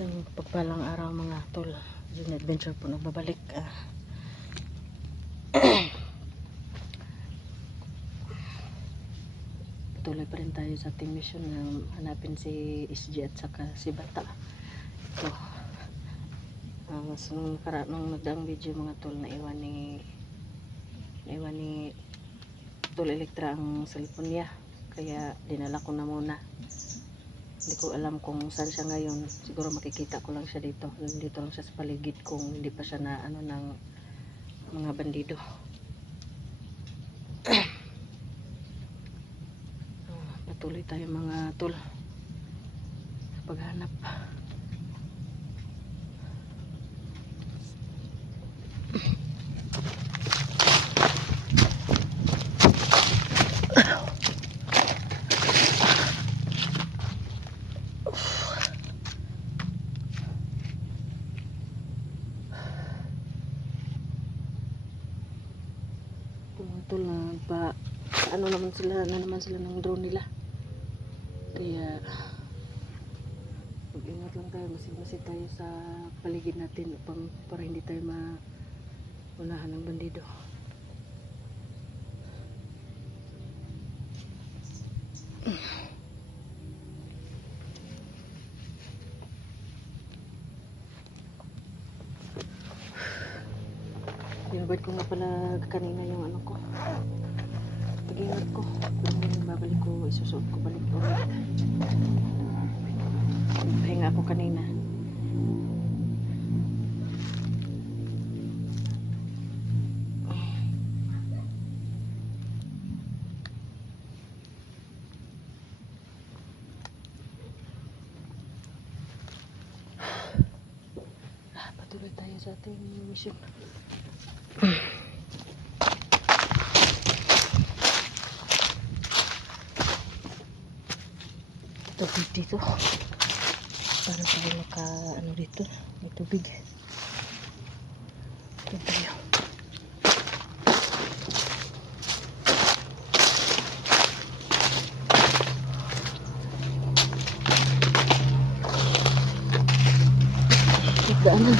Isang pagpalang araw mga tol. Yung adventure po nagbabalik. Patuloy pa rin tayo sa ating mission na hanapin si SG at saka si Bata. Ito. So, nung nagdaang video mga tol, naiwan ni Tol Elektra ang cellphone niya. Kaya dinala ko na muna. Hindi ko alam kung saan siya ngayon. Siguro makikita ko lang siya dito. Dito lang siya sa paligid kung hindi pa siya na ano ng mga bandido. Patuloy tayo mga tol sa paghanap. Tol na ano naman sila ng drone nila, kaya mag-ingat lang tayo, masid tayo sa paligid natin para hindi tayo maunahan ng bandido. Binabad ko nga pala kanina yung ano ko, pag-ingat ko. Kung babalik ko, isusuot ko balik ulit. Pahinga ako kanina. Patuloy tayo sa ating mission. Tubig dito para tayo maka ano dito, may tubig. Ito tayo. Daanan.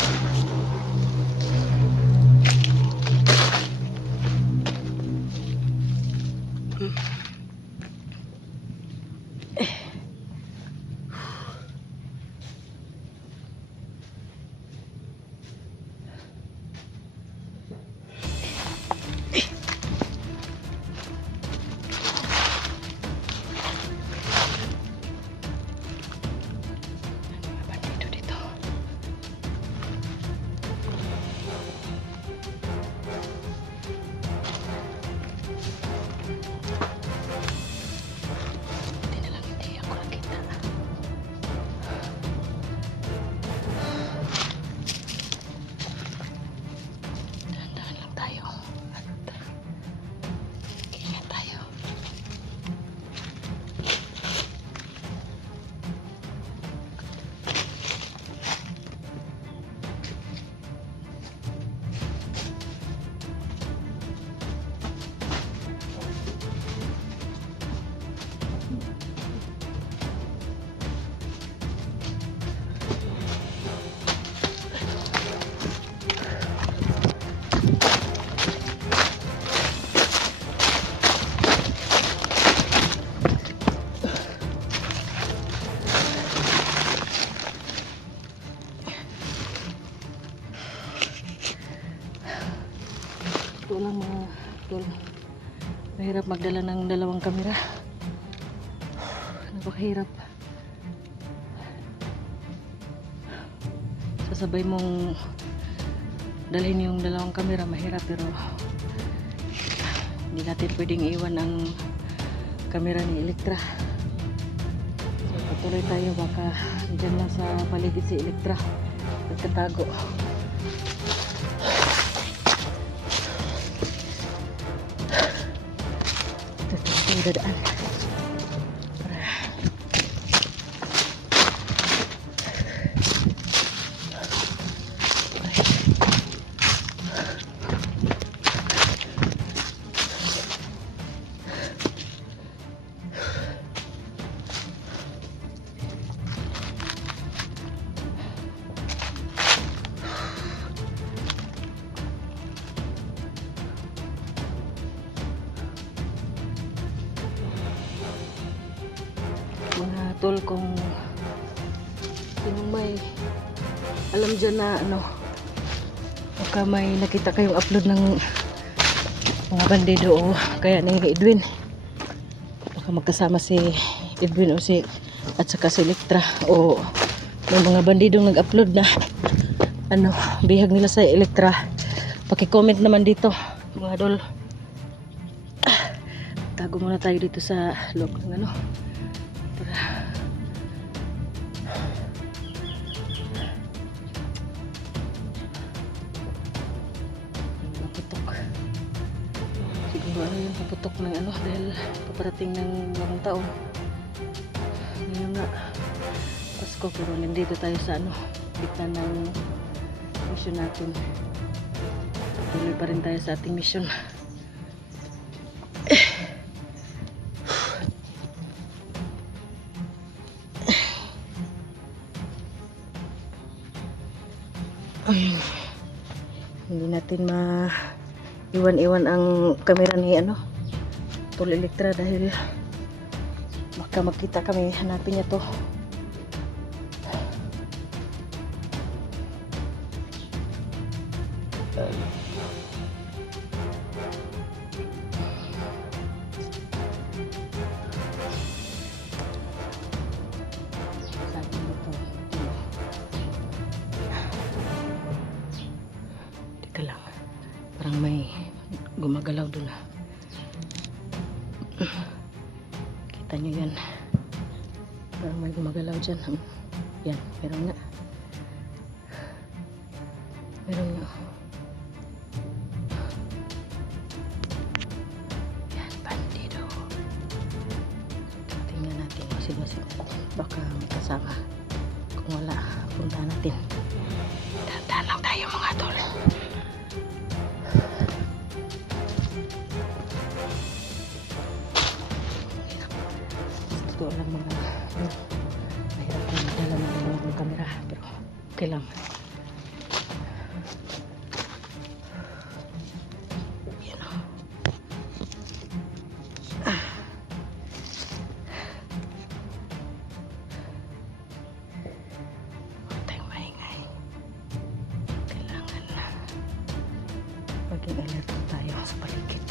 Ito lang mga tol, mahirap magdala ng dalawang kamera. Napakahirap. Sasabay mong dalhin yung dalawang kamera, mahirap, pero hindi natin pwedeng iwan ang kamera ni Elektra. So patuloy tayo, baka dyan lang sa paligid si Elektra nagtatago. Dadaan tol kung may alam dyan na ano, baka may nakita kayong upload ng mga bandido o kaya ni Edwin, baka magkasama si Edwin o si at saka si Elektra o may mga bandidong nag-upload na ano, bihag nila sa Elektra. Paki-comment naman dito mga idol. Tago muna tayo dito sa loob ng ano para paputok. Siguro ano yung paputok ng ano dahil paparating ng bagong taon. Ngayon nga Pasko, pero nandito tayo sa ano, gitna ng mission natin. Tuloy pa rin tayo sa ating mission. Hindi natin iwan-iwan ang kamera ni ano Tol Elektra dahil baka makita kami, hanapin niya to. Teka lang, parang may gumagalaw dun. Kita nyo yan, parang may gumagalaw dyan. Yan, meron nga, meron nga. Yan, bandido. Tingnan natin, masin-masin natin, baka may kasama. Kung wala, punta natin. Dahan-dahan lang tayo mga tol. Ito lang mga mahirap na magdala ng dalawang kamera, pero okay lang. Yan o. Huwag tayong maingay. Kailangan na maging alert tayo sa paligid.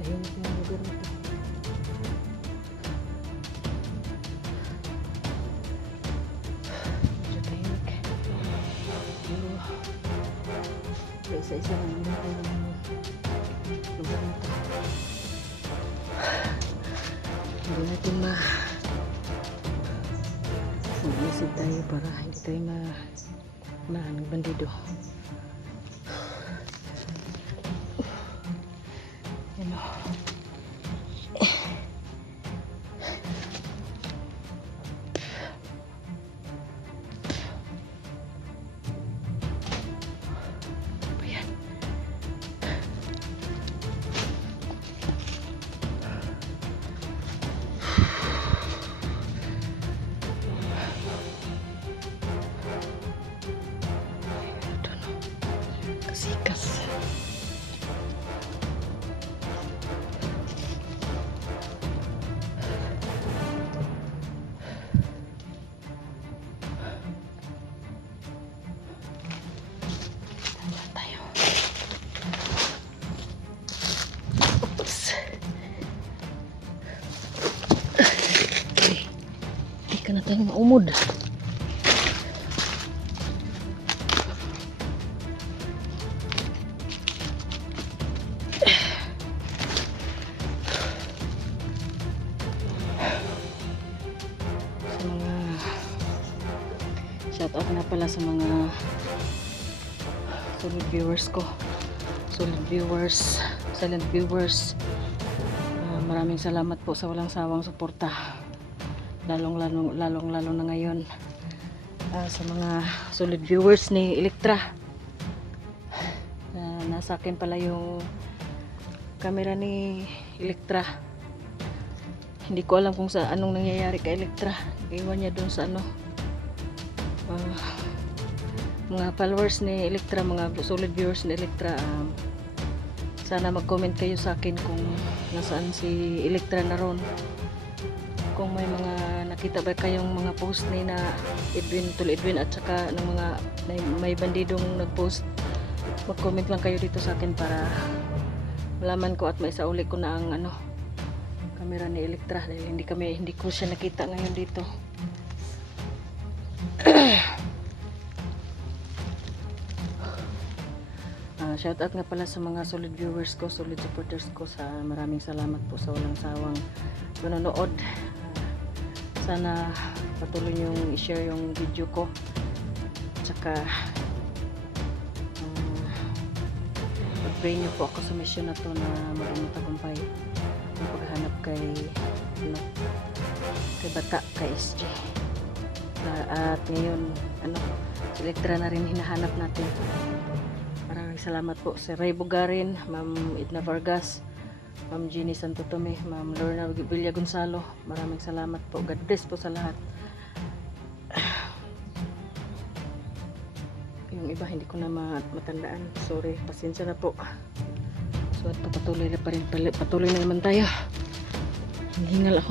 Tahimik na lugar na to. Medyo tahimik. Pero isa-isa lang naman tayo ng lugar na to. Hindi natin mag-isip tayo para hindi tayo ng bandido. Yan o. Ayan. Ito no. Kasikas. natin maumod. Sa mga shout out na pala sa mga solid viewers ko. Solid viewers, silent viewers. Maraming salamat po sa walang sawang suporta. Lalong lalo na ngayon sa mga solid viewers ni Electra. Nasa akin pala yung camera ni Electra. Hindi ko alam kung sa anong nangyayari kay Electra. Iwan niya dun sa ano. Mga followers ni Electra, mga solid viewers ni Electra, sana mag-comment kayo sa akin kung nasaan si Electra na ron. Kung may mga nakita ba kayong mga post ni na Tol Edwin at saka ng mga may bandidong nag-post, mag-comment lang kayo dito sa akin para malaman ko at maisauli ko na ang ano camera ni Electra dahil hindi ko siya nakita ngayon dito. Shout out nga pala sa mga solid viewers ko, solid supporters ko. Maraming salamat po sa walang sawang panonood. Sana patuloy niyong i-share yung video ko. Tsaka pag-pray niyo po ako sa mission na to na maging matagumpay yung paghanap kay Bata, kay SG. At ngayon si Electra na rin hinahanap natin. Maraming salamat po sa Ray Bugarin, Ma'am Edna Vargas, Ma'am Jeannie Santo Tome, Ma'am Lorna Villa Gonzalo. Maraming salamat po. God bless po sa lahat. Yung iba hindi ko na matandaan. Sorry, pasensya na po. So patuloy na pa rin. Patuloy na naman tayo. Hingal ako.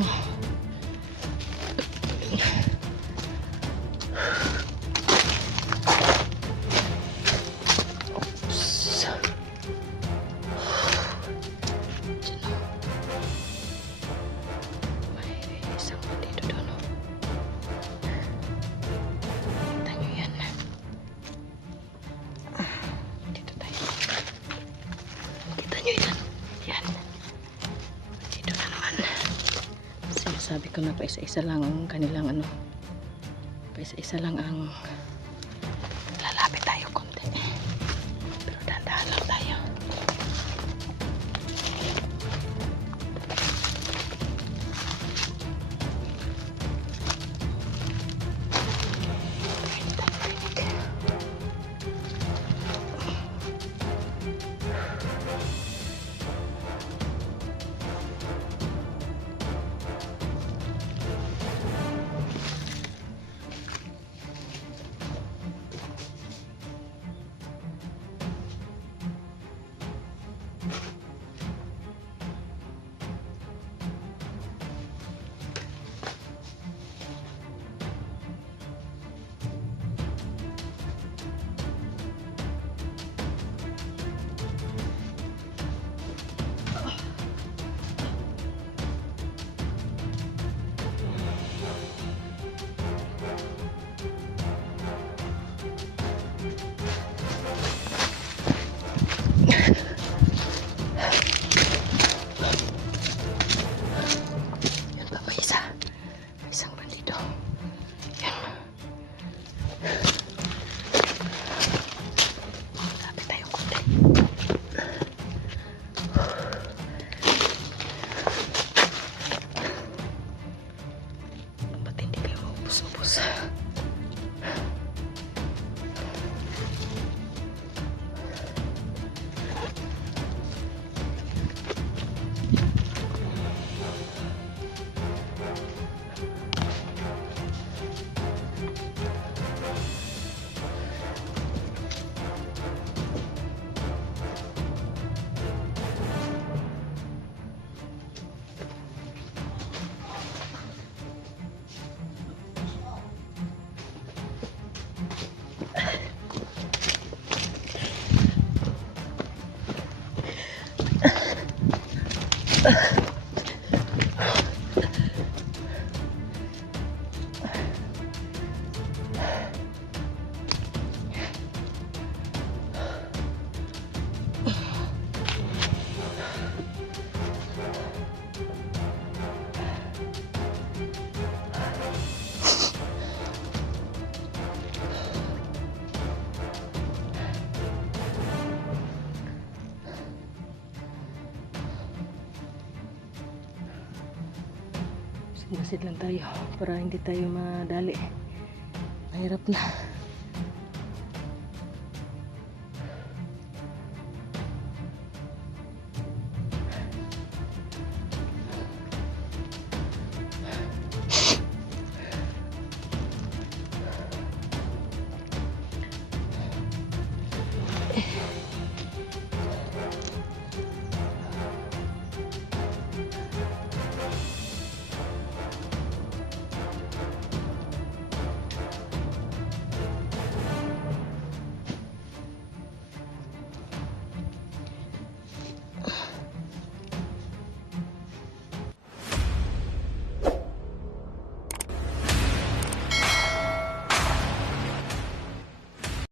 Sabi ko na paisa-isa lang ang kanilang paisa-isa lang ang lalapit tayo konti pero dahan-dahan lang tayo. Basid lang tayo para hindi tayo madali. Mahirap na.